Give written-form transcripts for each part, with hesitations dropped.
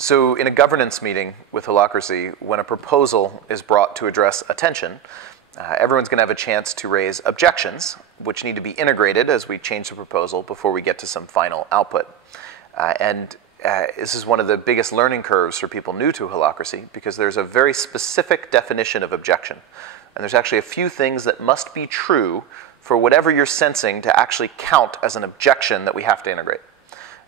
So in a governance meeting with Holacracy, when a proposal is brought to address a tension, everyone's going to have a chance to raise objections, which need to be integrated as we change the proposal before we get to some final output. This is one of the biggest learning curves for people new to Holacracy, because there's a very specific definition of objection. And there's actually a few things that must be true for whatever you're sensing to actually count as an objection that we have to integrate.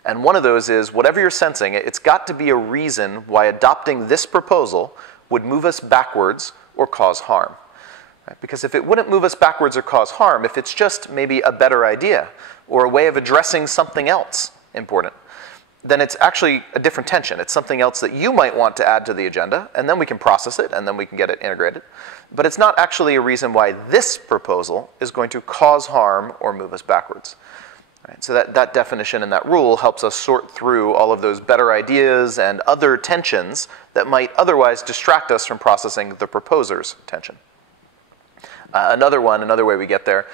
And one of those is, whatever you're sensing, it's got to be a reason why adopting this proposal would move us backwards or cause harm. Right? Because if it wouldn't move us backwards or cause harm, if it's just maybe a better idea or a way of addressing something else important, then it's actually a different tension. It's something else that you might want to add to the agenda, and then we can process it, and then we can get it integrated. But it's not actually a reason why this proposal is going to cause harm or move us backwards. Right? So that definition and that rule helps us sort through all of those better ideas and other tensions that might otherwise distract us from processing the proposer's tension. Another way we get there,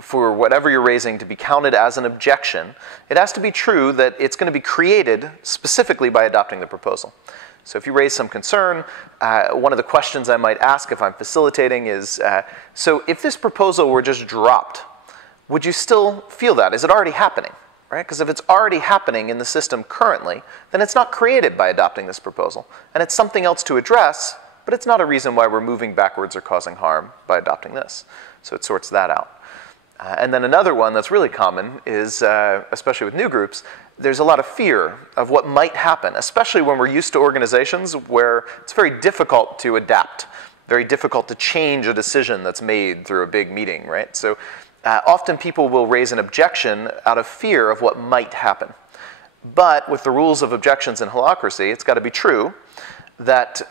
for whatever you're raising to be counted as an objection, it has to be true that it's going to be created specifically by adopting the proposal. So if you raise some concern, one of the questions I might ask if I'm facilitating is, so if this proposal were just dropped, would you still feel that? Is it already happening? Right? Because if it's already happening in the system currently, then it's not created by adopting this proposal. And it's something else to address, but it's not a reason why we're moving backwards or causing harm by adopting this. So it sorts that out. And then another one that's really common is, especially with new groups, there's a lot of fear of what might happen, especially when we're used to organizations where it's very difficult to adapt, very difficult to change a decision that's made through a big meeting, right? So often people will raise an objection out of fear of what might happen. But with the rules of objections in Holacracy, it's got to be true that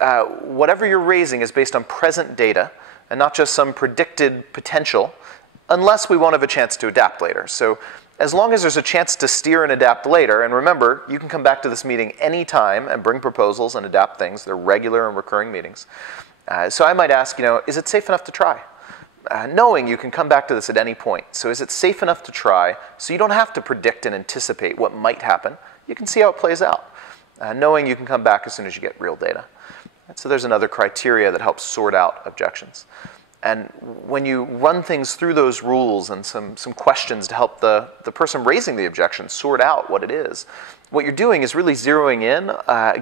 whatever you're raising is based on present data and not just some predicted potential, unless we won't have a chance to adapt later. So as long as there's a chance to steer and adapt later, and remember, you can come back to this meeting anytime and bring proposals and adapt things. They're regular and recurring meetings. So I might ask, is it safe enough to try? Knowing you can come back to this at any point. So is it safe enough to try so you don't have to predict and anticipate what might happen? You can see how it plays out. Knowing you can come back as soon as you get real data. And so there's another criteria that helps sort out objections. And when you run things through those rules and some questions to help the person raising the objection sort out what it is, what you're doing is really zeroing in,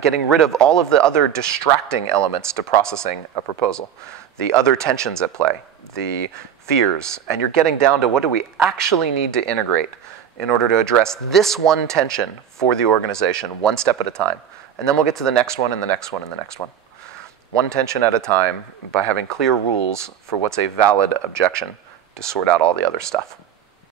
getting rid of all of the other distracting elements to processing a proposal, the other tensions at play, the fears, and you're getting down to what do we actually need to integrate in order to address this one tension for the organization, one step at a time. And then we'll get to the next one and the next one and the next one. One tension at a time by having clear rules for what's a valid objection to sort out all the other stuff.